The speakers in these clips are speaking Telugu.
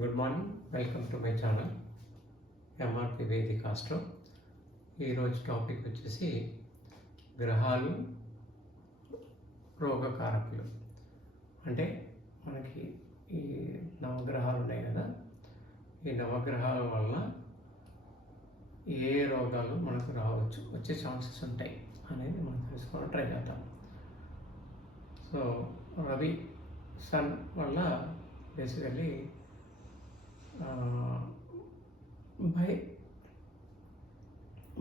Good morning, welcome to my channel MRP Vedic Astro. ఈరోజు టాపిక్ వచ్చేసి గ్రహాలు రోగకారకులు. అంటే మనకి ఈ నవగ్రహాలు ఉన్నాయి కదా, ఈ నవగ్రహాల వల్ల ఏ రోగాలు మనకు రావచ్చు, వచ్చే ఛాన్సెస్ ఉంటాయి అనేది మనం తెలుసుకోవడం ట్రై చేద్దాం. సో రవి సన్ వల్ల బేసికలీ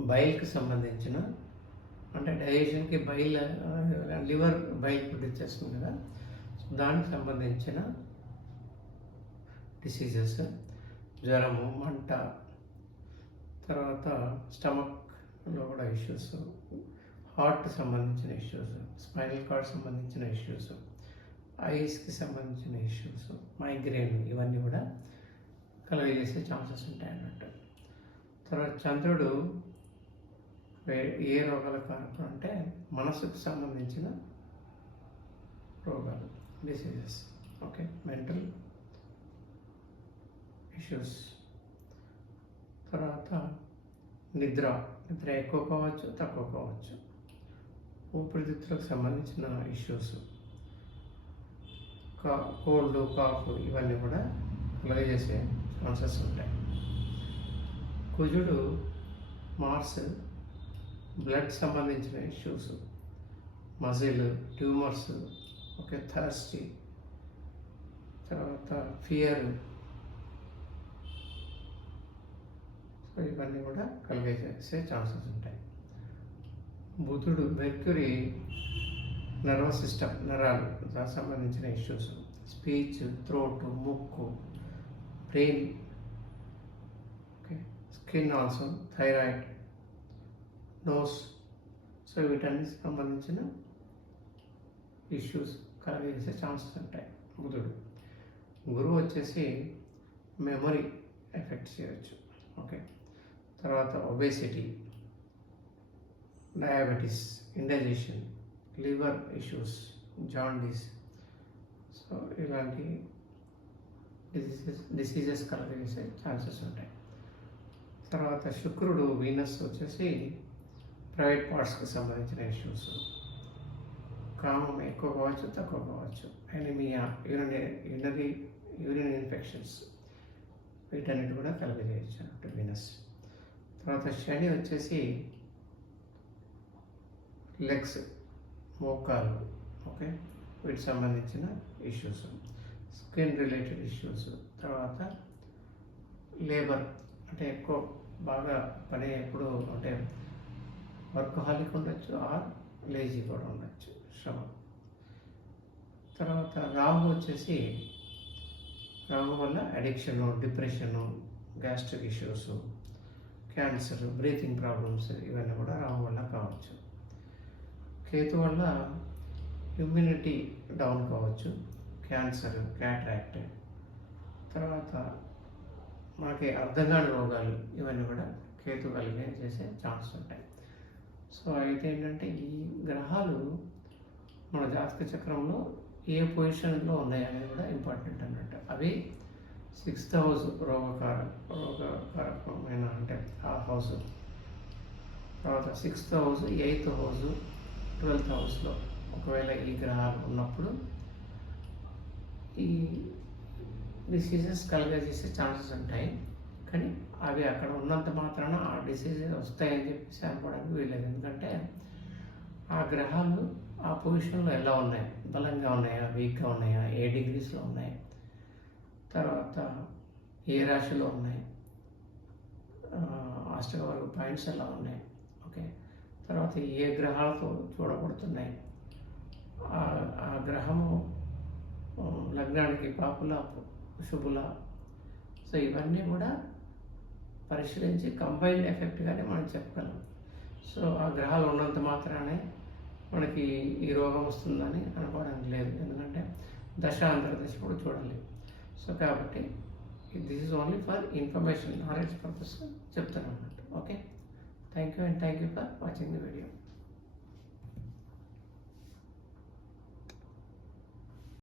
బైల్కి సంబంధించిన, అంటే డైజెషన్కి లివర్ బైల్ ప్రొడ్యూస్ చేస్తుంది కదా, దానికి సంబంధించిన డిసీజెస్, జ్వరము, మంట, తర్వాత స్టమక్లో కూడా ఇష్యూస్, హార్ట్ సంబంధించిన ఇష్యూస్, స్పైనల్ కార్డ్ సంబంధించిన ఇష్యూస్, ఐస్కి సంబంధించిన ఇష్యూస్, మైగ్రేన్, ఇవన్నీ కూడా కలుగజేసే ఛాన్సెస్ ఉంటాయి అన్నట్టు. తర్వాత చంద్రుడు ఏ రోగాల కారకులు అంటే మనసుకు సంబంధించిన రోగాలు, డిసీజెస్, ఓకే, మెంటల్ ఇష్యూస్. తర్వాత నిద్ర ఎక్కువ కావచ్చు, తక్కువ కావచ్చు, ఊపిరితిత్తులకు సంబంధించిన ఇష్యూస్, కోల్డ్, కాఫ్, ఇవన్నీ కూడా కలుగజేసే ఛాన్సెస్ ఉంటాయి. కుజుడు, మార్స్, బ్లడ్ సంబంధించిన issues, muscle, tumours, okay, thirsty, తర్వాత ఫియర్, సో ఇవన్నీ కూడా కలిగేసే ఛాన్సెస్ ఉంటాయి. బుధుడు, మెర్క్యూరీ, నర్వస్ సిస్టమ్, నరాలు, దానికి సంబంధించిన ఇష్యూస్, స్పీచ్, థ్రోట్, ముక్కు, brain, okay, skin also, thyroid, nose, so వీటన్నిటికి సంబంధించిన ఇష్యూస్ కలిగేసే ఛాన్సెస్ ఉంటాయి బుధుడు. గురువు వచ్చేసి మెమరీ ఎఫెక్ట్ చేయవచ్చు, ఓకే. తర్వాత obesity, diabetes, indigestion, liver issues, jaundice, so ఇలాంటి డిసీజెస్ కలగజేసే ఛాన్సెస్ ఉంటాయి. తర్వాత శుక్రుడు, వీనస్ వచ్చేసి ప్రైవేట్ పార్ట్స్కి సంబంధించిన ఇష్యూస్, కామం ఎక్కువ కావచ్చు, తక్కువ కావచ్చు, ఎనిమియా, యూరిన్ ఇన్ఫెక్షన్స్, వీటన్నిటి కూడా కలగజేయచ్చు అన్నట్టు వీనస్. తర్వాత శని వచ్చేసి లెగ్స్, మోకాలు, ఓకే, వీటికి సంబంధించిన ఇష్యూస్, స్కిన్ రిలేటెడ్ ఇష్యూస్. తర్వాత లేబర్, అంటే ఎక్కువ బాగా పని ఎప్పుడు అంటే వర్కహాలిక్ ఉండొచ్చు, ఆర్ లేజీ కూడా ఉండొచ్చు, శ్రమ. తర్వాత రాహు వచ్చేసి, రాహు వల్ల addiction, depression, gastric issues, cancer, breathing problems, ఇవన్నీ కూడా రాహు వల్ల కావచ్చు. కేతు వల్ల ఇమ్యూనిటీ డౌన్ కావచ్చు, క్యాన్సర్, క్యాట్రాక్ట్, తర్వాత మనకి అర్థం కాని రోగాలు, ఇవన్నీ కూడా కేతు కలిగే చేసే ఛాన్స్ ఉంటాయి. సో అయితే ఏంటంటే ఈ గ్రహాలు మన జాతక చక్రంలో ఏ పొజిషన్లో ఉన్నాయి అనేది కూడా ఇంపార్టెంట్ అన్నట్టు. అవి 6th హౌస్ రోగకారకమైన, అంటే ఆ హౌస్, తర్వాత 6th house, 8th house, 12th హౌస్లో ఒకవేళ ఈ గ్రహాలు ఉన్నప్పుడు ఈ డిసీజెస్ కలుగజేసే ఛాన్సెస్ ఉంటాయి. కానీ అవి అక్కడ ఉన్నంత మాత్రాన ఆ డిసీజెస్ వస్తాయని చెప్పేసి అనుకోవడానికి వీల్లేదు. ఎందుకంటే ఆ గ్రహాలు ఆ పొజిషన్లో ఎలా ఉన్నాయి, బలంగా ఉన్నాయా, వీక్గా ఉన్నాయా, ఏ డిగ్రీస్లో ఉన్నాయి, తర్వాత ఏ రాశిలో ఉన్నాయి, అష్టవర్గ పాయింట్స్ ఎలా ఉన్నాయి, ఓకే, తర్వాత ఏ గ్రహాలతో చూడబడుతున్నాయి, ఆ గ్రహము లగ్నానికి పాపుల, శుభుల, సో ఇవన్నీ కూడా పరిశీలించి కంబైన్డ్ ఎఫెక్ట్గానే మనం చెప్పగలం. సో ఆ గ్రహాలు ఉన్నంత మాత్రానే మనకి ఈ రోగం వస్తుందని అనుకోవడానికి లేదు, ఎందుకంటే దశ అంతర్దశ కూడా చూడాలి. సో కాబట్టి this is only for information, knowledge purpose చెప్తాను అన్నట్టు. Okay, thank you and thank you for watching the video.